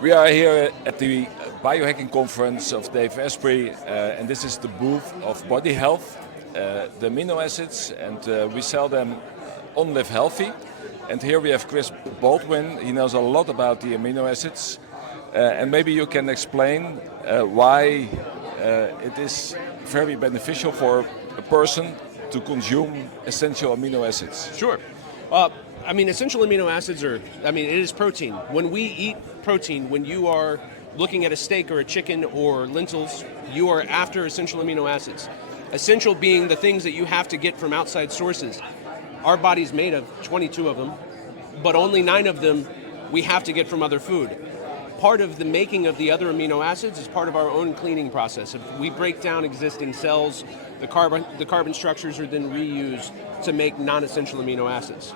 We are here at the biohacking conference of Dave Asprey, and this is the booth of BodyHealth, the amino acids, and we sell them on LiveHelfi. And here we have Chris Baldwin. He knows a lot about the amino acids, and maybe you can explain why it is very beneficial for a person to consume essential amino acids. Sure. Essential amino acids it is protein. When we eat protein, when you are looking at a steak or a chicken or lentils, you are after essential amino acids. Essential being the things that you have to get from outside sources. Our body's made of 22 of them, but only 9 of them we have to get from other food. Part of the making of the other amino acids is part of our own cleaning process. If we break down existing cells, the carbon structures are then reused to make non-essential amino acids.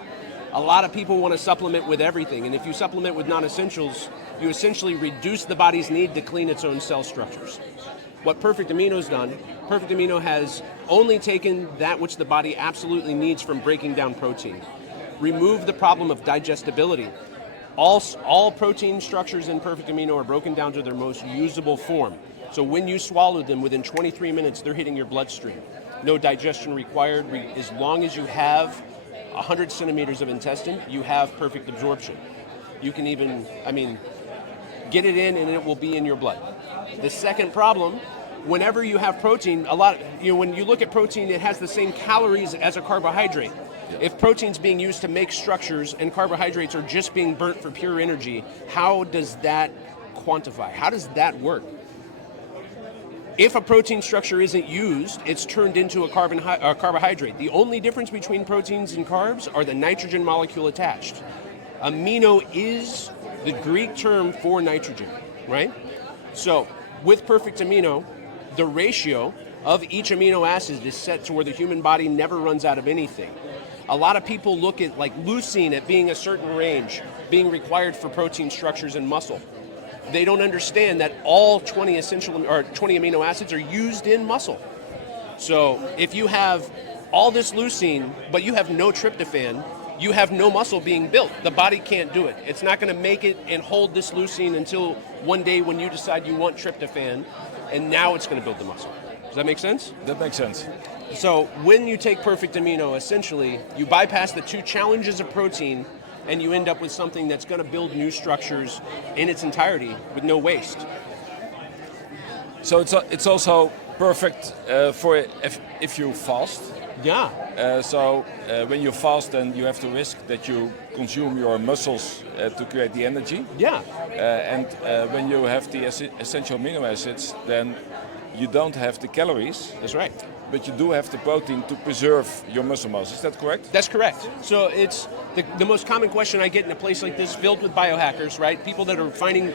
A lot of people want to supplement with everything, and if you supplement with non-essentials, you essentially reduce the body's need to clean its own cell structures. What Perfect Amino's done, Perfect Amino has only taken that which the body absolutely needs from breaking down protein. Remove the problem of digestibility. All protein structures in Perfect Amino are broken down to their most usable form. So when you swallow them, within 23 minutes, they're hitting your bloodstream. No digestion required. As long as you have 100 centimeters of intestine, you have perfect absorption. You can even, get it in and it will be in your blood. The second problem, whenever you have protein, when you look at protein, it has the same calories as a carbohydrate. If protein's being used to make structures and carbohydrates are just being burnt for pure energy, how does that quantify? How does that work? If a protein structure isn't used, it's turned into a carbohydrate. The only difference between proteins and carbs are the nitrogen molecule attached. Amino is the Greek term for nitrogen, right? So with Perfect Amino, the ratio of each amino acid is set to where the human body never runs out of anything. A lot of people look at leucine at being a certain range, being required for protein structures and muscle. They don't understand that all 20 amino acids are used in muscle. So if you have all this leucine, but you have no tryptophan, you have no muscle being built. The body can't do it. It's not going to make it and hold this leucine until one day when you decide you want tryptophan, and now it's going to build the muscle. Does that make sense? That makes sense. So when you take Perfect Amino, essentially, you bypass the 2 challenges of protein and you end up with something that's going to build new structures in its entirety with no waste. So it's also perfect for if you fast. Yeah. When you fast, then you have the risk that you consume your muscles to create the energy. Yeah. When you have the essential amino acids, then you don't have the calories. That's right. But you do have the protein to preserve your muscle mass. Is that correct? That's correct. So it's the most common question I get in a place like this, filled with biohackers, right? People that are finding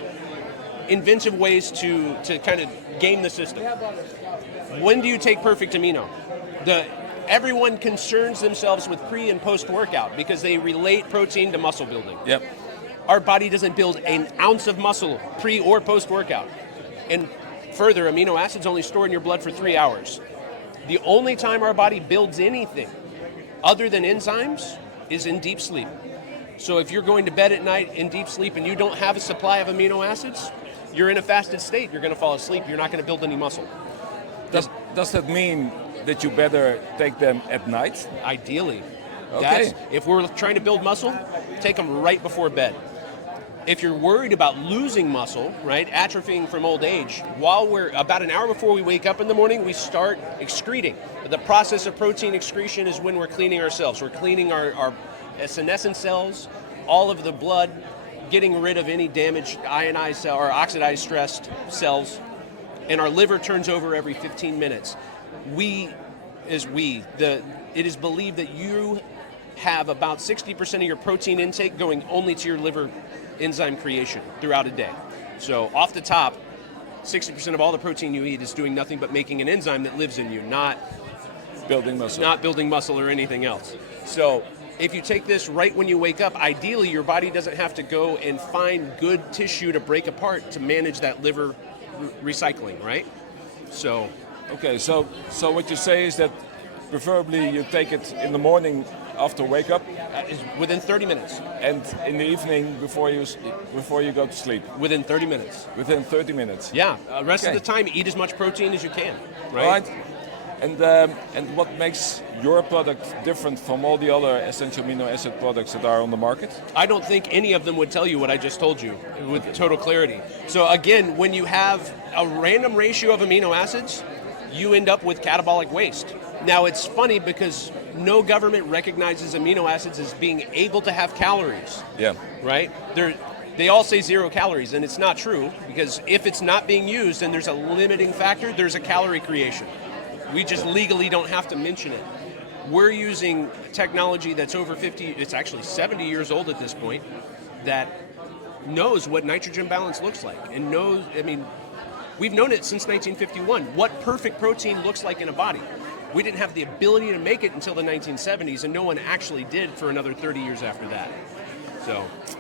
inventive ways to kind of game the system. When do you take Perfect Amino? Everyone concerns themselves with pre and post workout because they relate protein to muscle building. Yep. Our body doesn't build an ounce of muscle pre or post workout. And further, amino acids only store in your blood for 3 hours. The only time our body builds anything other than enzymes is in deep sleep. So if you're going to bed at night in deep sleep and you don't have a supply of amino acids, you're in a fasted state. You're going to fall asleep. You're not going to build any muscle. Does that mean that you better take them at night? Ideally. Okay. If we're trying to build muscle, take them right before bed. If you're worried about losing muscle, right, atrophying from old age, while we're about an hour before we wake up in the morning, we start excreting. The process of protein excretion is when we're cleaning ourselves. We're cleaning our senescent cells, all of the blood, getting rid of any damaged ionized cell or oxidized stressed cells, and our liver turns over every 15 minutes. It is believed that you have about 60% of your protein intake going only to your liver enzyme creation throughout a day. So off the top, 60% of all the protein you eat is doing nothing but making an enzyme that lives in you, not building muscle. Not building muscle or anything else. So if you take this right when you wake up, ideally your body doesn't have to go and find good tissue to break apart to manage that liver recycling, right? So okay, so what you say is that preferably you take it in the morning after wake up, Is within 30 minutes. and in the evening before you go to sleep. Within 30 minutes. Within 30 minutes. Yeah. Rest Okay. of the time, eat as much protein as you can. Right. Right. And what makes your product different from all the other essential amino acid products that are on the market? I don't think any of them would tell you what I just told you with total clarity. So again, when you have a random ratio of amino acids, you end up with catabolic waste. Now it's funny because no government recognizes amino acids as being able to have calories, Yeah. right? They all say 0 calories, and it's not true, because if it's not being used and there's a limiting factor, there's a calorie creation. We just legally don't have to mention it. We're using technology that's over 50, it's actually 70 years old at this point, that knows what nitrogen balance looks like, and knows, I mean, we've known it since 1951, what perfect protein looks like in a body. We didn't have the ability to make it until the 1970s, and no one actually did for another 30 years after that.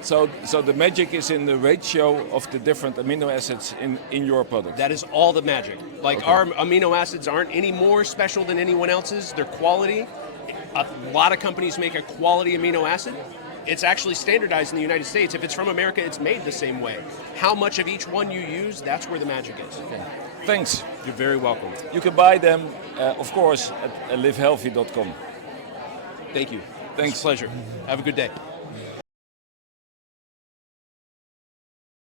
So the magic is in the ratio of the different amino acids in your product. That is all the magic. Like, Okay. our amino acids aren't any more special than anyone else's. They're quality. A lot of companies make a quality amino acid. It's actually standardized in the United States. If it's from America, it's made the same way. How much of each one you use, that's where the magic is. Thanks. You're very welcome. You can buy them, of course, at LiveHelfi.com. Thank you. Thanks. It's a pleasure. Have a good day.